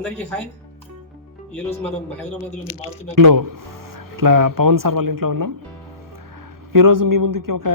అందరికీ హాయ్. ఈరోజు మనం హైదరాబాద్లోని మారుతినగర్లో ఇట్లా పవన్ సార్ వాళ్ళ ఇంట్లో ఉన్నాం. ఈరోజు మీ ముందుకి ఒక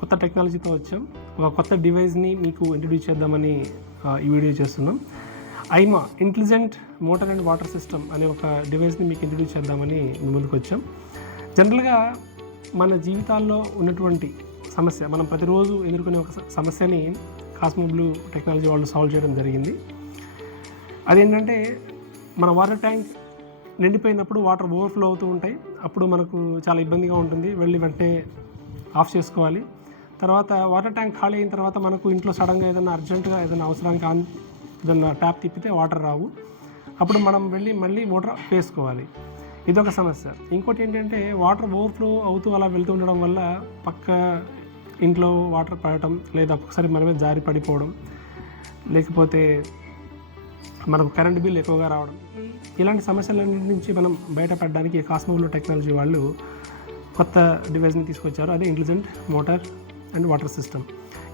కొత్త టెక్నాలజీతో వచ్చాం. ఒక కొత్త డివైస్ని మీకు ఇంట్రడ్యూస్ చేద్దామని ఈ వీడియో చేస్తున్నాం. ఐమా intelligent motor and water system అనే ఒక డివైస్ని మీకు ఇంట్రడ్యూస్ చేద్దామని మీ ముందుకు వచ్చాం. జనరల్గా మన జీవితాల్లో ఉన్నటువంటి సమస్య, మనం ప్రతిరోజు ఎదుర్కొనే ఒక సమస్యని కాస్మో బ్లూ టెక్నాలజీ వాళ్ళు సాల్వ్ చేయడం జరిగింది. అదేంటంటే, మన వాటర్ ట్యాంక్ నిండిపోయినప్పుడు వాటర్ ఓవర్ఫ్లో అవుతూ ఉంటాయి. అప్పుడు మనకు చాలా ఇబ్బందిగా ఉంటుంది. వెంటనే ఆఫ్ చేసుకోవాలి. తర్వాత వాటర్ ట్యాంక్ ఖాళీ అయిన తర్వాత మనకు ఇంట్లో సడన్గా ఏదైనా అర్జెంటుగా ఏదైనా అవసరానికి ఏదైనా ట్యాప్ తిప్పితే వాటర్ రావు. అప్పుడు మనం మళ్ళీ మోటార్ వేసుకోవాలి. ఇదొక సమస్య. ఇంకోటి ఏంటంటే, వాటర్ ఓవర్ఫ్లో అవుతూ అలా వెళ్తూ ఉండడం వల్ల పక్క ఇంట్లో వాటర్ పడటం, లేదా ఒక్కొక్కసారి మనమే జారి పడిపోవడం, లేకపోతే మనకు కరెంట్ బిల్ ఎక్కువగా రావడం, ఇలాంటి సమస్యలన్నింటి నుంచి మనం బయటపడడానికి కాస్మో బ్లూ టెక్నాలజీ వాళ్ళు కొత్త డివైస్ని తీసుకొచ్చారు. అదే intelligent motor and water system.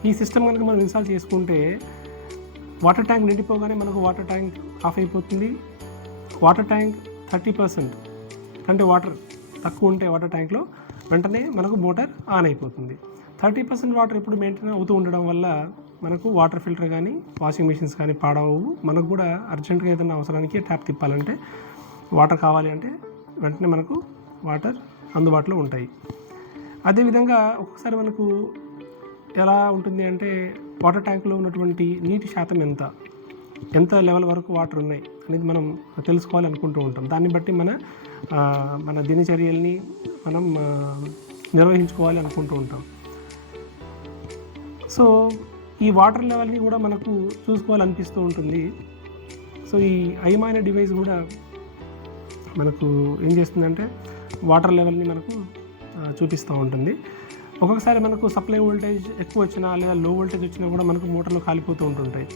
ఈ సిస్టమ్ కనుక మనం ఇన్స్టాల్ చేసుకుంటే వాటర్ ట్యాంక్ నిండిపోగానే మనకు వాటర్ ట్యాంక్ ఆఫ్ అయిపోతుంది. వాటర్ ట్యాంక్ 30% అంటే వాటర్ తక్కువ ఉంటే వాటర్ ట్యాంక్లో వెంటనే మనకు మోటార్ ఆన్ అయిపోతుంది. 30% వాటర్ ఎప్పుడు మెయింటైన్ అవుతూ ఉండడం వల్ల మనకు వాటర్ ఫిల్టర్ కానీ వాషింగ్ మిషన్స్ కానీ పాడవు. మనకు కూడా అర్జెంటుగా ఏదైనా అవసరానికి ట్యాప్ తిప్పాలంటే, వాటర్ కావాలి అంటే వెంటనే మనకు వాటర్ అందుబాటులో ఉంటాయి. అదేవిధంగా ఒక్కొక్కసారి మనకు ఎలా ఉంటుంది అంటే, వాటర్ ట్యాంక్లో ఉన్నటువంటి నీటి శాతం ఎంత లెవెల్ వరకు వాటర్ ఉన్నాయి అనేది మనం తెలుసుకోవాలి అనుకుంటూ ఉంటాం. దాన్ని బట్టి మన దినచర్యల్ని మనం నిర్వహించుకోవాలి అనుకుంటూ ఉంటాం. సో ఈ వాటర్ లెవెల్ని కూడా మనకు చూసుకోవాలనిపిస్తూ ఉంటుంది. సో ఈ ఐమా అనే డివైస్ కూడా మనకు ఏం చేస్తుందంటే, వాటర్ లెవెల్ని మనకు చూపిస్తూ ఉంటుంది. ఒక్కొక్కసారి మనకు సప్లై వోల్టేజ్ ఎక్కువ వచ్చినా లేదా లో వోల్టేజ్ వచ్చినా కూడా మనకు మోటార్లు కాలిపోతూ ఉంటుంటాయి.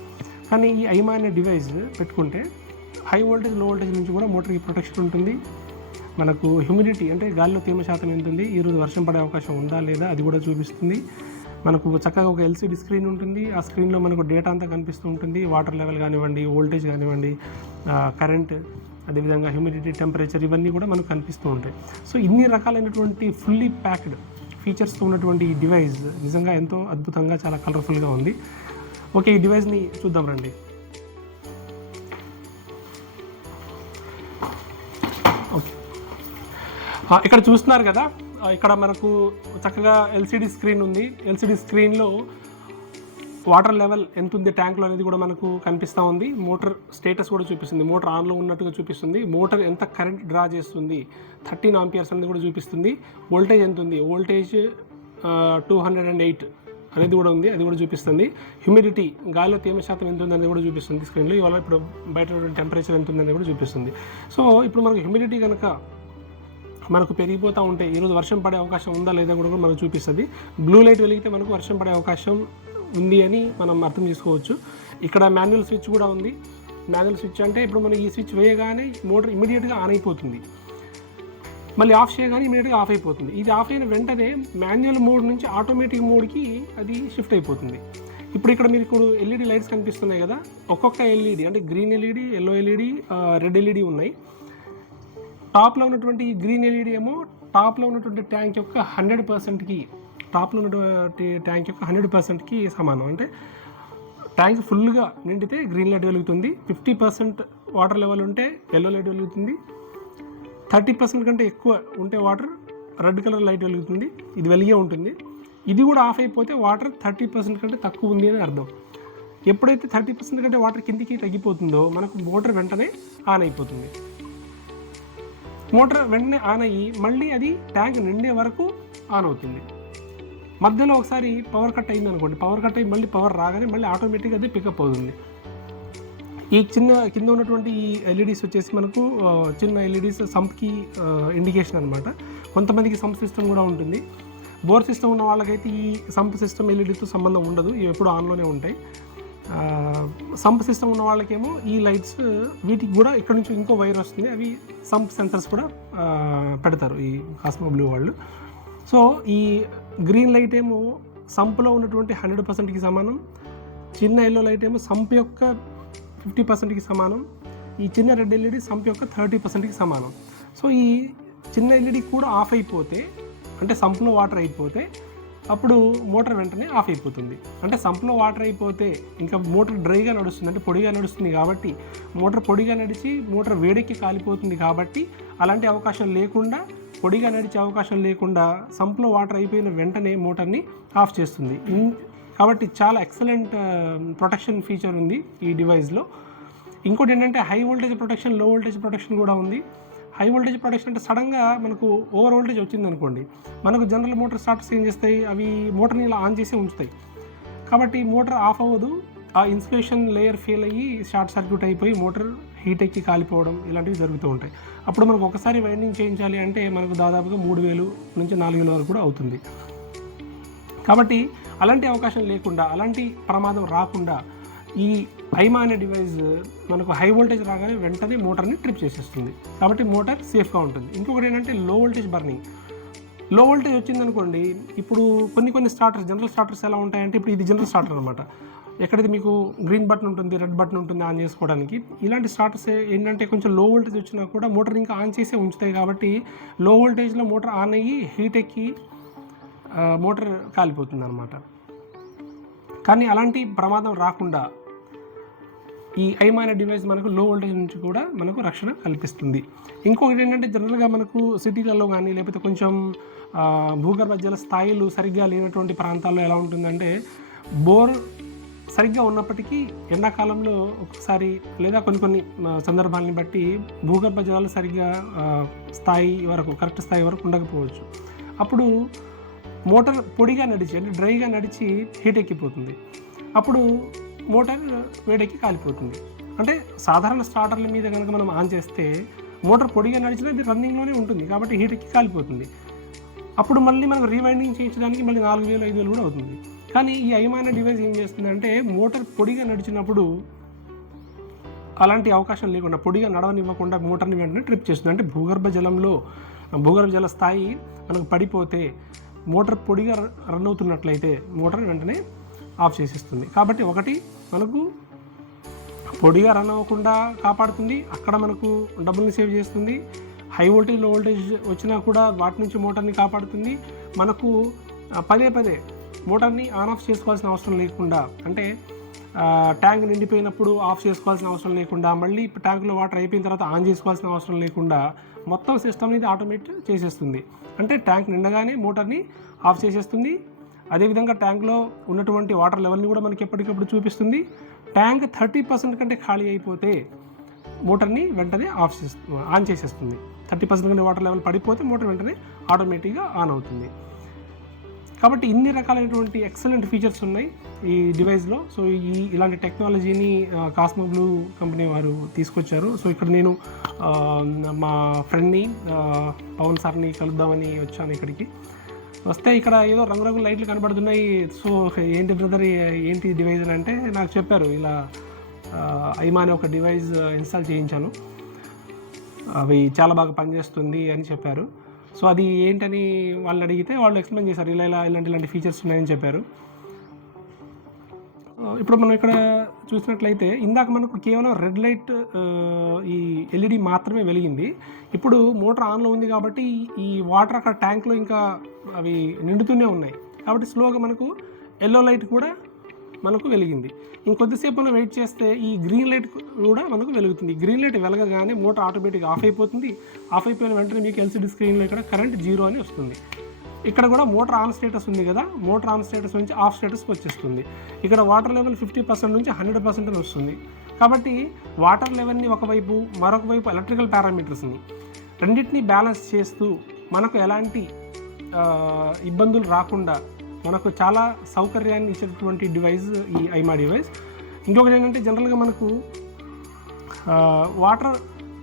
కానీ ఈ ఐమా అనే డివైస్ పెట్టుకుంటే హై వోల్టేజ్ లో వోల్టేజ్ నుంచి కూడా మోటార్కి ప్రొటెక్షన్ ఉంటుంది. మనకు హ్యూమిడిటీ అంటే గాలిలో తేమ శాతం ఎంత ఉంది, ఈరోజు వర్షం పడే అవకాశం ఉందా లేదా అది కూడా చూపిస్తుంది. మనకు చక్కగా ఒక ఎల్సిడి స్క్రీన్ ఉంటుంది. ఆ స్క్రీన్లో మనకు డేటా అంతా కనిపిస్తూ ఉంటుంది. వాటర్ లెవెల్ కానివ్వండి, వోల్టేజ్ కానివ్వండి, కరెంట్, అదేవిధంగా హ్యూమిడిటీ, టెంపరేచర్, ఇవన్నీ కూడా మనకు కనిపిస్తూ ఉంటాయి. సో ఇన్ని రకాలైనటువంటి ఫుల్లీ ప్యాక్డ్ ఫీచర్స్తో ఉన్నటువంటి ఈ డివైస్ నిజంగా ఎంతో అద్భుతంగా, చాలా కలర్ఫుల్గా ఉంది. ఓకే, ఈ డివైస్ని చూద్దాం రండి. ఓకే, ఇక్కడ చూస్తున్నారు కదా, ఇక్కడ మనకు చక్కగా ఎల్సిడి స్క్రీన్ ఉంది. ఎల్సిడి స్క్రీన్లో వాటర్ లెవెల్ ఎంత ఉంది ట్యాంక్లో అనేది కూడా మనకు కనిపిస్తూ ఉంది. మోటార్ స్టేటస్ కూడా చూపిస్తుంది. మోటార్ ఆన్లో ఉన్నట్టుగా చూపిస్తుంది. మోటార్ ఎంత కరెంట్ డ్రా చేస్తుంది, 13 ఆంపియర్స్ అనేది కూడా చూపిస్తుంది. వోల్టేజ్ ఎంత ఉంది, వోల్టేజ్ 208 అనేది కూడా ఉంది, అది కూడా చూపిస్తుంది. హ్యూమిడిటీ, గాలిలో తేమ శాతం ఎంత ఉంది అనేది కూడా చూపిస్తుంది స్క్రీన్లో. ఇవాళ ఇప్పుడు బయట టెంపరేచర్ ఎంత ఉంది అనేది కూడా చూపిస్తుంది. సో ఇప్పుడు మనకు హ్యూమిడిటీ కనుక మనకు పెరిగిపోతూ ఉంటే ఈరోజు వర్షం పడే అవకాశం ఉందా లేదా కూడా మనకు చూపిస్తుంది. బ్లూ లైట్ వెలిగితే మనకు వర్షం పడే అవకాశం ఉంది అని మనం అర్థం చేసుకోవచ్చు. ఇక్కడ మాన్యువల్ స్విచ్ కూడా ఉంది. మాన్యువల్ స్విచ్ అంటే ఇప్పుడు మనం ఈ స్విచ్ వేయగానే మోటార్ ఇమీడియట్గా ఆన్ అయిపోతుంది, మళ్ళీ ఆఫ్ చేయగానే ఇమీడియట్గా ఆఫ్ అయిపోతుంది. ఇది ఆఫ్ అయిన వెంటనే మాన్యువల్ మోడ్ నుంచి ఆటోమేటిక్ మోడ్కి అది షిఫ్ట్ అయిపోతుంది. ఇప్పుడు ఇక్కడ మీరు ఇప్పుడు ఎల్ఈడి లైట్స్ కనిపిస్తున్నాయి కదా, ఒక్కొక్క ఎల్ఈడి అంటే green LED, yellow LED, red LED ఉన్నాయి. టాప్లో ఉన్నటువంటి ఈ గ్రీన్ ఎల్ఈడి ఏమో టాప్లో ఉన్నటువంటి ట్యాంక్ యొక్క 100%కి, టాప్లో ఉన్నటువంటి ట్యాంక్ యొక్క 100%కి సమానం. అంటే ట్యాంక్ ఫుల్గా నిండితే గ్రీన్ లైట్ వెలుగుతుంది, 50% వాటర్ లెవెల్ ఉంటే ఎల్లో లైట్ వెలుగుతుంది, 30% కంటే ఎక్కువ ఉంటే వాటర్ రెడ్ కలర్ లైట్ వెలుగుతుంది. ఇది వెలిగే ఉంటుంది. ఇది కూడా ఆఫ్ అయిపోతే వాటర్ 30% కంటే తక్కువ ఉంది అని అర్థం. ఎప్పుడైతే 30% కంటే వాటర్ కిందికి తగ్గిపోతుందో మనకు మోటార్ వెంటనే ఆన్ అయిపోతుంది. మోటార్ వెంటనే ఆన్ అయ్యి మళ్ళీ అది ట్యాంక్ నిండే వరకు ఆన్ అవుతుంది. మధ్యలో ఒకసారి పవర్ కట్ అయింది అనుకోండి, పవర్ కట్ అయ్యి మళ్ళీ పవర్ రాగానే మళ్ళీ ఆటోమేటిక్గా అది పికప్ అవుతుంది. ఈ కింద ఉన్నటువంటి ఈ ఎల్ఈడీస్ వచ్చేసి మనకు చిన్న ఎల్ఈడీస్ సంప్కి ఇండికేషన్ అనమాట. కొంతమందికి సంప్ సిస్టమ్ కూడా ఉంటుంది. బోర్ సిస్టమ్ ఉన్న వాళ్ళకైతే ఈ సంప్ సిస్టమ్ ఎల్ఈడీతో సంబంధం ఉండదు, ఇవి ఎప్పుడు ఆన్లోనే ఉంటాయి. సంప్ సిస్టమ్ ఉన్న వాళ్ళకేమో ఈ లైట్స్, వీటికి కూడా ఇక్కడ నుంచి ఇంకో వైర్ వస్తుంది, అవి సంప్ సెన్సర్స్ కూడా పెడతారు ఈ కాస్మో బ్లూ వాళ్ళు. సో ఈ గ్రీన్ లైట్ ఏమో సంప్లో ఉన్నటువంటి 100%కి సమానం, చిన్న ఎల్లో లైట్ ఏమో సంప్ యొక్క 50%కి సమానం, ఈ చిన్న రెడ్ ఎల్ఈడి సంప్ యొక్క 30%కి సమానం. సో ఈ చిన్న ఎల్ఈడి కూడా ఆఫ్ అయిపోతే, అంటే సంప్లో వాటర్ అయిపోతే అప్పుడు మోటార్ వెంటనే ఆఫ్ అయిపోతుంది. అంటే సంప్లో వాటర్ అయిపోతే ఇంకా మోటార్ డ్రైగా నడుస్తుంది, అంటే పొడిగా నడుస్తుంది కాబట్టి మోటార్ పొడిగా నడిచి మోటార్ వేడెక్కి కాలిపోతుంది కాబట్టి అలాంటి అవకాశం లేకుండా, పొడిగా నడిచే అవకాశం లేకుండా సంప్లో వాటర్ అయిపోయిన వెంటనే మోటార్ని ఆఫ్ చేస్తుంది. కాబట్టి చాలా ఎక్సలెంట్ ప్రొటెక్షన్ ఫీచర్ ఉంది ఈ డివైస్లో. ఇంకోటి ఏంటంటే హై వోల్టేజ్ ప్రొటెక్షన్, లో వోల్టేజ్ ప్రొటెక్షన్ కూడా ఉంది. హై వోల్టేజ్ ప్రొటెక్షన్ అంటే సడన్గా మనకు ఓవర్ వోల్టేజ్ వచ్చింది అనుకోండి, మనకు జనరల్ మోటార్ స్టార్టర్స్ ఏం చేస్తాయి, అవి మోటార్ని ఇలా ఆన్ చేసి ఉంచుతాయి. కాబట్టి మోటార్ ఆఫ్ అవ్వదు, ఆ ఇన్సులేషన్ లేయర్ ఫెయిల్ అయ్యి షార్ట్ సర్క్యూట్ అయిపోయి మోటార్ హీట్ ఎక్కి కాలిపోవడం ఇలాంటివి జరుగుతూ ఉంటాయి. అప్పుడు మనకు ఒకసారి వైండింగ్ చేయించాలి అంటే మనకు దాదాపుగా 3000 నుంచి 4000 వరకు కూడా అవుతుంది. కాబట్టి అలాంటి అవకాశం లేకుండా, అలాంటి ప్రమాదం రాకుండా ఈ ఐమా అనే డివైస్ మనకు హై వోల్టేజ్ రాగానే వెంటనే మోటార్ని ట్రిప్ చేసేస్తుంది. కాబట్టి మోటార్ సేఫ్గా ఉంటుంది. ఇంకొకటి ఏంటంటే లో వోల్టేజ్ బర్నింగ్. లో వోల్టేజ్ వచ్చిందనుకోండి, ఇప్పుడు కొన్ని స్టార్టర్స్, జనరల్ స్టార్టర్స్ ఎలా ఉంటాయంటే, ఇప్పుడు ఇది జనరల్ స్టార్టర్ అనమాట, ఎక్కడైతే మీకు గ్రీన్ బటన్ ఉంటుంది, రెడ్ బటన్ ఉంటుంది ఆన్ చేసుకోవడానికి. ఇలాంటి స్టార్టర్స్ ఏంటంటే కొంచెం లో వోల్టేజ్ వచ్చినా కూడా మోటార్ ఇంకా ఆన్ చేసే ఉంచుతాయి. కాబట్టి లో వోల్టేజ్లో మోటార్ ఆన్ అయ్యి హీట్ ఎక్కి మోటార్ కాలిపోతుంది అనమాట. కానీ అలాంటి ప్రమాదం రాకుండా ఈ ఐమా అనే డివైస్ మనకు లో వోల్టేజ్ నుంచి కూడా మనకు రక్షణ కల్పిస్తుంది. ఇంకొకటి ఏంటంటే జనరల్గా మనకు సిటీలలో కానీ లేకపోతే కొంచెం భూగర్భ జల స్థాయిలు సరిగ్గా లేనటువంటి ప్రాంతాల్లో ఎలా ఉంటుందంటే, బోర్ సరిగ్గా ఉన్నప్పటికీ ఎండాకాలంలో ఒకసారి లేదా కొన్ని సందర్భాలని బట్టి భూగర్భ జలాలు సరిగ్గా కరెక్ట్ స్థాయి వరకు ఉండకపోవచ్చు. అప్పుడు మోటార్ పొడిగా నడిచి, అంటే డ్రైగా నడిచి హీట్ ఎక్కిపోతుంది. అప్పుడు మోటార్ వేడెక్కి కాలిపోతుంది. అంటే సాధారణ స్టార్టర్ల మీద కనుక మనం ఆన్ చేస్తే మోటార్ పొడిగా నడిచినా ఇది రన్నింగ్లోనే ఉంటుంది కాబట్టి హీట్ ఎక్కి కాలిపోతుంది. అప్పుడు మళ్ళీ మనం రీవైండింగ్ చేయించడానికి మళ్ళీ 4000-5000 కూడా అవుతుంది. కానీ ఈ ఐమా అనే డివైస్ ఏం చేస్తుందంటే, మోటార్ పొడిగా నడిచినప్పుడు అలాంటి అవకాశం లేకుండా, పొడిగా నడవనివ్వకుండా మోటార్ని వెంటనే ట్రిప్ చేస్తుంది. అంటే భూగర్భ జల స్థాయి మనకు పడిపోతే మోటార్ పొడిగా రన్ అవుతున్నట్లయితే మోటార్ వెంటనే ఆఫ్ చేసేస్తుంది. కాబట్టి ఒకటి మనకు పొడిగా రన్ అవ్వకుండా కాపాడుతుంది, అక్కడ మనకు డబ్బుల్ని సేవ్ చేస్తుంది. హై వోల్టేజ్, లో వోల్టేజ్ వచ్చినా కూడా వాటి నుంచి మోటార్ని కాపాడుతుంది. మనకు పదే మోటార్ని ఆన్ ఆఫ్ చేసుకోవాల్సిన అవసరం లేకుండా, అంటే ట్యాంక్ నిండిపోయినప్పుడు ఆఫ్ చేసుకోవాల్సిన అవసరం లేకుండా, మళ్ళీ ట్యాంకులో వాటర్ అయిపోయిన తర్వాత ఆన్ చేసుకోవాల్సిన అవసరం లేకుండా మొత్తం సిస్టమ్ని ఇది ఆటోమేట్ చేసేస్తుంది. అంటే ట్యాంక్ నిండగానే మోటార్ని ఆఫ్ చేసేస్తుంది. అదేవిధంగా ట్యాంక్లో ఉన్నటువంటి వాటర్ లెవెల్ని కూడా మనకి ఎప్పటికప్పుడు చూపిస్తుంది. ట్యాంక్ 30% కంటే ఖాళీ అయిపోతే మోటార్ని వెంటనే ఆన్ చేసేస్తుంది. 30% కంటే వాటర్ లెవెల్ పడిపోతే మోటార్ వెంటనే ఆటోమేటిక్గా ఆన్ అవుతుంది. కాబట్టి ఇన్ని రకాలైనటువంటి ఎక్సలెంట్ ఫీచర్స్ ఉన్నాయి ఈ డివైస్లో. సో ఇలాంటి టెక్నాలజీని కాస్మో బ్లూ కంపెనీ వారు తీసుకొచ్చారు. సో ఇక్కడ నేను మా ఫ్రెండ్ని పవన్ సార్ని కలుద్దామని వచ్చాను ఇక్కడికి. వస్తే ఇక్కడ ఏదో రంగురంగుల లైట్లు కనబడుతున్నాయి. సో ఏంటి బ్రదర్, ఏంటి డివైస్ అని అంటే నాకు చెప్పారు, ఇలా ఐమా అనే ఒక డివైస్ ఇన్స్టాల్ చేయించాను, అవి చాలా బాగా పనిచేస్తుంది అని చెప్పారు. సో అది ఏంటని వాళ్ళని అడిగితే వాళ్ళు ఎక్స్ప్లెయిన్ చేశారు, ఇలాంటి ఫీచర్స్ ఉన్నాయని చెప్పారు. ఇప్పుడు మనం ఇక్కడ చూసినట్లయితే ఇందాక మనకు కేవలం రెడ్ లైట్ ఈ ఎల్ఈడి మాత్రమే వెలిగింది. ఇప్పుడు మోటార్ ఆన్లో ఉంది కాబట్టి ఈ వాటర్ అక్కడ ట్యాంక్లో ఇంకా అవి నిండుతూనే ఉన్నాయి కాబట్టి స్లోగా మనకు ఎల్లో లైట్ కూడా మనకు వెలిగింది. ఇంకొద్దిసేపు మనం వెయిట్ చేస్తే ఈ గ్రీన్ లైట్ కూడా మనకు వెలుగుతుంది. గ్రీన్ లైట్ వెలగగానే మోటార్ ఆటోమేటిక్గా ఆఫ్ అయిపోతుంది. ఆఫ్ అయిపోయిన వెంటనే మీకు ఎల్సీడీ స్క్రీన్లో ఇక్కడ కరెంట్ 0 అని వస్తుంది. ఇక్కడ కూడా మోటార్ ఆన్ స్టేటస్ ఉంది కదా, మోటార్ ఆన్ స్టేటస్ నుంచి ఆఫ్ స్టేటస్కి వచ్చేస్తుంది. ఇక్కడ వాటర్ లెవెల్ 50% నుంచి 100% అని వస్తుంది. కాబట్టి వాటర్ లెవెల్ని ఒకవైపు, మరొక వైపు ఎలక్ట్రికల్ పారామీటర్స్ని రెండింటినీ బ్యాలెన్స్ చేస్తూ మనకు ఎలాంటి ఇబ్బందులు రాకుండా మనకు చాలా సౌకర్యాన్ని ఇచ్చేటటువంటి డివైస్ ఈ ఐమా డివైస్. ఇంకొకటి ఏంటంటే జనరల్గా మనకు వాటర్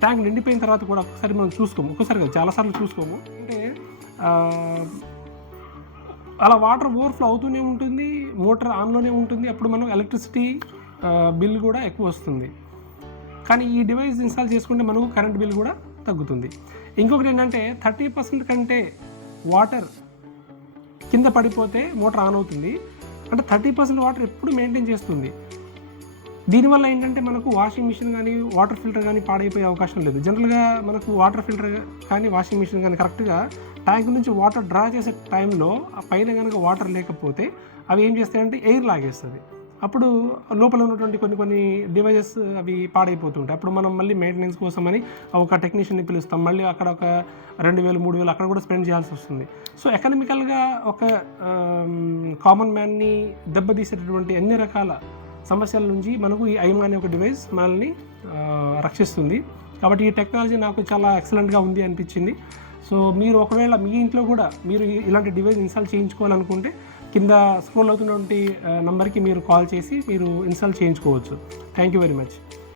ట్యాంక్ నిండిపోయిన తర్వాత కూడా ఒకసారి మనం చూసుకోము, ఒక్కసారి కాదు చాలాసార్లు చూసుకోము. అంటే అలా వాటర్ ఓవర్ఫ్లో అవుతూనే ఉంటుంది, మోటార్ ఆన్లోనే ఉంటుంది. అప్పుడు మనం ఎలక్ట్రిసిటీ బిల్ కూడా ఎక్కువ వస్తుంది. కానీ ఈ డివైస్ ఇన్స్టాల్ చేసుకుంటే మనకు కరెంట్ బిల్ కూడా తగ్గుతుంది. ఇంకొకటి ఏంటంటే 30% కంటే వాటర్ కింద పడిపోతే మోటార్ ఆన్ అవుతుంది. అంటే 30% వాటర్ ఎప్పుడు మెయింటైన్ చేస్తుంది. దీనివల్ల ఏంటంటే మనకు వాషింగ్ మిషన్ కానీ వాటర్ ఫిల్టర్ కానీ పాడైపోయే అవకాశం లేదు. జనరల్గా మనకు వాటర్ ఫిల్టర్ కానీ వాషింగ్ మిషన్ కానీ కరెక్ట్గా ట్యాంక్ నుంచి వాటర్ డ్రా చేసే టైంలో ఆ పైన కనుక వాటర్ లేకపోతే అవి ఏం చేస్తాయంటే ఎయిర్ లాగేస్తుంది. అప్పుడు లోపల ఉన్నటువంటి కొన్ని డివైజెస్ అవి పాడైపోతుంటాయి. అప్పుడు మనం మళ్ళీ మెయింటెనెన్స్ కోసమని ఒక టెక్నీషియన్ని పిలుస్తాం. మళ్ళీ అక్కడ ఒక 2,000, 3,000 అక్కడ కూడా స్పెండ్ చేయాల్సి వస్తుంది. సో ఎకనామికల్గా ఒక కామన్ మ్యాన్ని దెబ్బతీసేటటువంటి అన్ని రకాల సమస్యల నుంచి మనకు ఈ ఐమా అనే ఒక డివైస్ మనల్ని రక్షిస్తుంది. కాబట్టి ఈ టెక్నాలజీ నాకు చాలా ఎక్సలెంట్గా ఉంది అనిపించింది. సో మీరు ఒకవేళ మీ ఇంట్లో కూడా మీరు ఇలాంటి డివైస్ ఇన్స్టాల్ చేయించుకోవాలనుకుంటే కింద స్క్రోల్ అవుతున్నటువంటి నంబర్కి మీరు కాల్ చేసి మీరు ఇన్స్టాల్ చేయించుకోవచ్చు. Thank you very much.